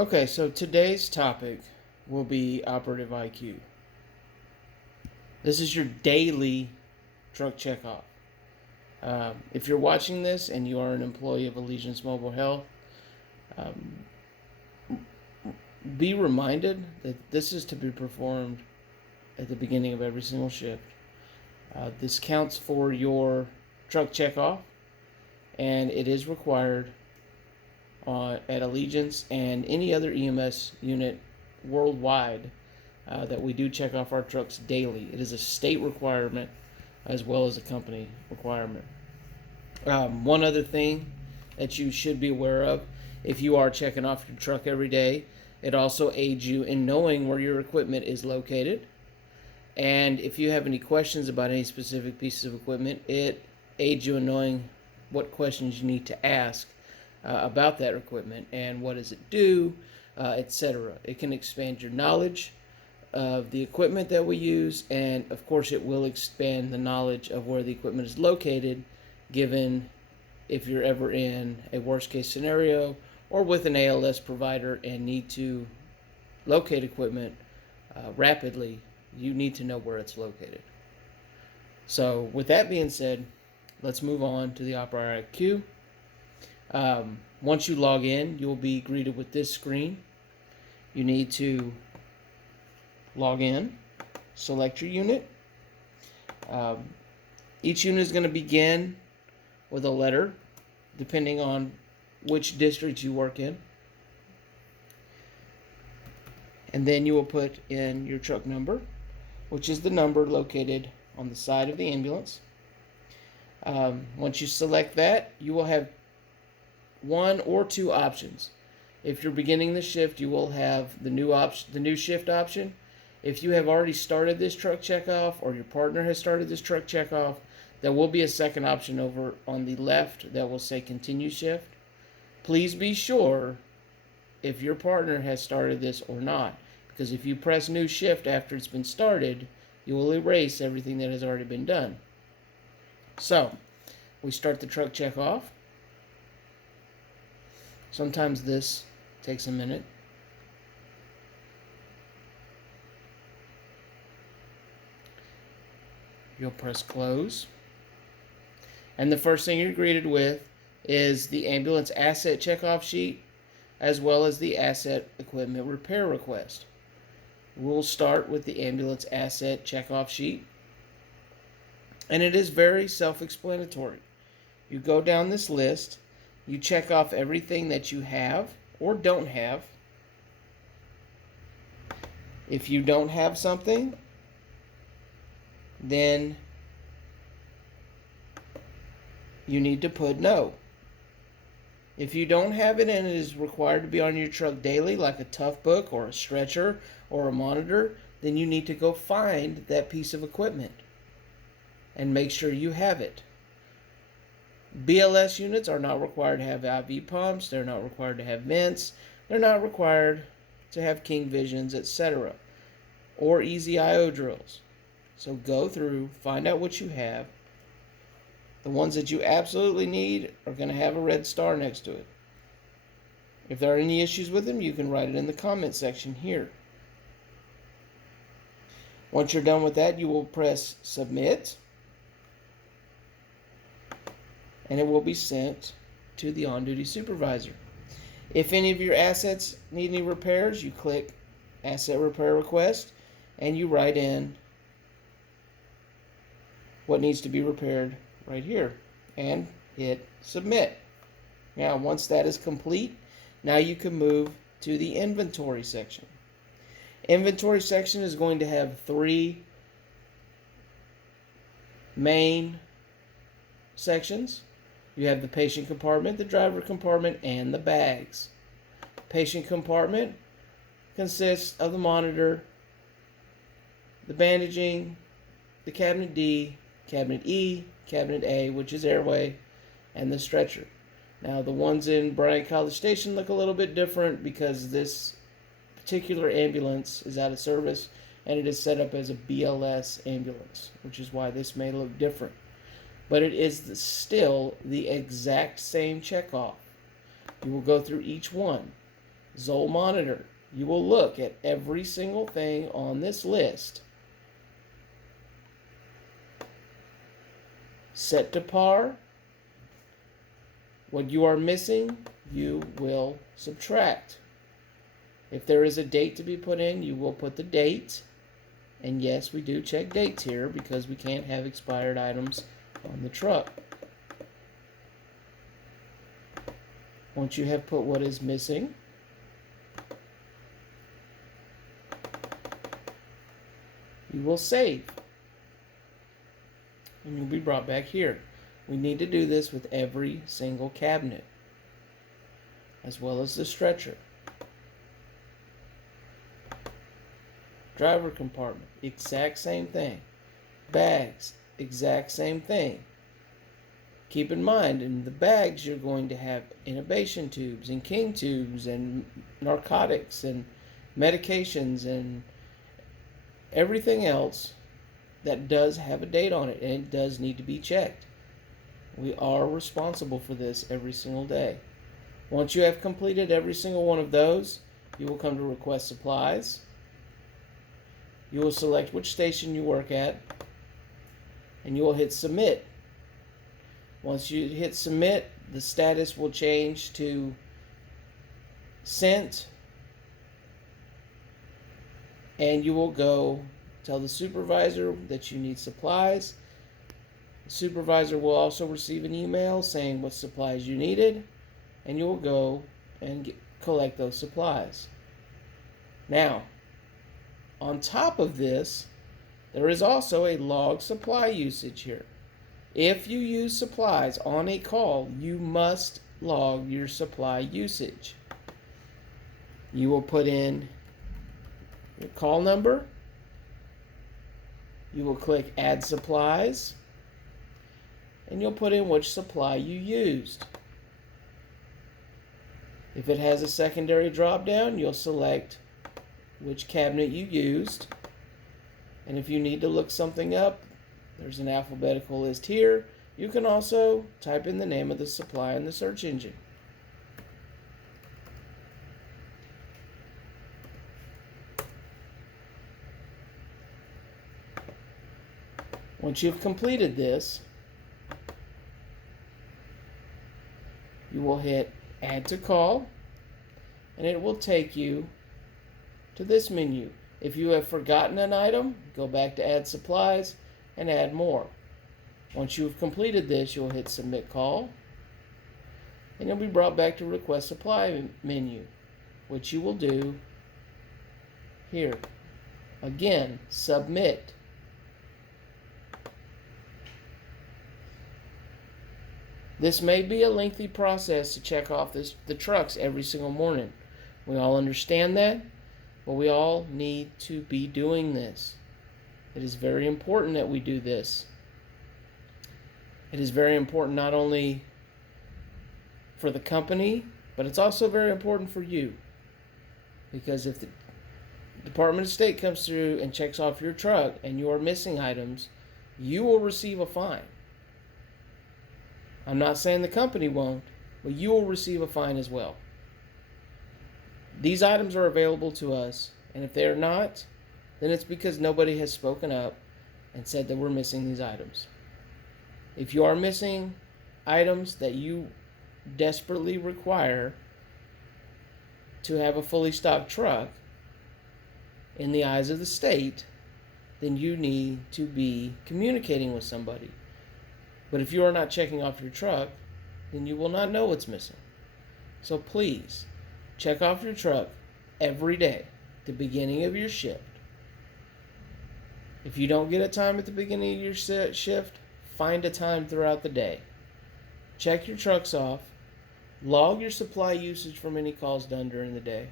Okay, so today's topic will be Operative IQ. This is your daily truck checkoff. If you're watching this and you are an employee of Allegiance Mobile Health, um, be reminded that this is to be performed at the beginning of every single shift. This counts for your truck checkoff, and it is required at Allegiance and any other EMS unit worldwide that we do check off our trucks daily. It is a state requirement as well as a company requirement. One other thing that you should be aware of, if you are checking off your truck every day, it also aids you in knowing where your equipment is located. And if you have any questions about any specific pieces of equipment, it aids you in knowing what questions you need to ask about that equipment and what does it do, etc. It can expand your knowledge of the equipment that we use, and of course it will expand the knowledge of where the equipment is located, given if you're ever in a worst case scenario or with an ALS provider and need to locate equipment rapidly, you need to know where it's located. So with that being said, let's move on to the Operative IQ. Once you log in, you'll be greeted with this screen. You need to log in, select your unit. Each unit is going to begin with a letter, depending on which district you work in. And then you will put in your truck number, which is the number located on the side of the ambulance. Once you select that, you will have one or two options. If you're beginning the shift, you will have the new shift option. If you have already started this truck checkoff or your partner has started this truck checkoff, there will be a second option over on the left that will say continue shift. Please be sure if your partner has started this or not, because if you press new shift after it's been started, you will erase everything that has already been done. So, we start the truck checkoff. Sometimes this takes a minute. You'll press close. And the first thing you're greeted with is the ambulance asset checkoff sheet, as well as the asset equipment repair request. We'll start with the ambulance asset checkoff sheet. And it is very self-explanatory. You go down this list, you check off everything that you have or don't have. If you don't have something, then you need to put no. If you don't have it and it is required to be on your truck daily, like a tough book or a stretcher or a monitor, then you need to go find that piece of equipment and make sure you have it. BLS units are not required to have IV pumps. They're not required to have vents. They're not required to have King Visions, etc. or easy IO drills. So go through, find out what you have. The ones that you absolutely need are going to have a red star next to it. If there are any issues with them, you can write it in the comment section here. Once you're done with that, you will press submit, and it will be sent to the on-duty supervisor. If any of your assets need any repairs, you click asset repair request, and you write in what needs to be repaired right here and hit submit. Now, once that is complete, now you can move to the inventory section. Inventory section is going to have three main sections. You have the patient compartment, the driver compartment, and the bags. Patient compartment consists of the monitor, the bandaging, the cabinet D, cabinet E, cabinet A, which is airway, and the stretcher. Now, the ones in Bryan College Station look a little bit different because this particular ambulance is out of service and it is set up as a BLS ambulance, which is why this may look different. But it is still the exact same checkoff. You will go through each one. Zoll monitor. You will look at every single thing on this list. Set to par. What you are missing, you will subtract. If there is a date to be put in, you will put the date. And yes, we do check dates here because we can't have expired items on the truck. Once you have put what is missing, you will save. And you'll be brought back here. We need to do this with every single cabinet, as well as the stretcher. Driver compartment, exact same thing. Bags, exact same thing. Keep in mind, in the bags, you're going to have intubation tubes and king tubes and narcotics and medications and everything else that does have a date on it, and it does need to be checked. We are responsible for this every single day. Once you have completed every single one of those, you will come to request supplies. You will select which station you work at, and you will hit submit. Once you hit submit, the status will change to sent, and you will go tell the supervisor that you need supplies. The supervisor will also receive an email saying what supplies you needed, and you will go and collect those supplies. Now, on top of this, there is also a log supply usage here. If you use supplies on a call, you must log your supply usage. You will put in your call number. You will click Add Supplies, and you'll put in which supply you used. If it has a secondary drop-down, you'll select which cabinet you used. And if you need to look something up, there's an alphabetical list here. You can also type in the name of the supply in the search engine. Once you've completed this, you will hit Add to Call, and it will take you to this menu. If you have forgotten an item, go back to Add Supplies and add more. Once you've completed this, you'll hit Submit Call, and you'll be brought back to Request Supply menu, which you will do here. Again, Submit. This may be a lengthy process to check off the trucks every single morning. We all understand that, but we all need to be doing this. It is very important that we do this. It is very important not only for the company, but it's also very important for you. Because if the Department of State comes through and checks off your truck and you are missing items, you will receive a fine. I'm not saying the company won't, but you will receive a fine as well. These items are available to us, and if they are not, then it's because nobody has spoken up and said that we're missing these items. If you are missing items that you desperately require to have a fully stocked truck in the eyes of the state, then you need to be communicating with somebody. But if you are not checking off your truck, then you will not know what's missing. So please, check off your truck every day at the beginning of your shift. If you don't get a time at the beginning of your shift, find a time throughout the day. Check your trucks off. Log your supply usage from any calls done during the day.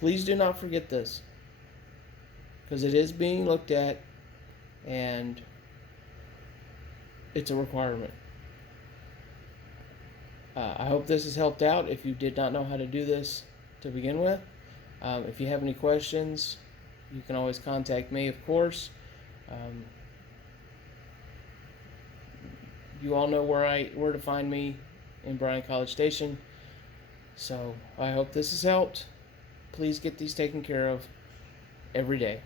Please do not forget this, because it is being looked at and it's a requirement. I hope this has helped out if you did not know how to do this to begin with. If you have any questions, you can always contact me, of course. You all know where to find me in Bryan College Station. So I hope this has helped. Please get these taken care of every day.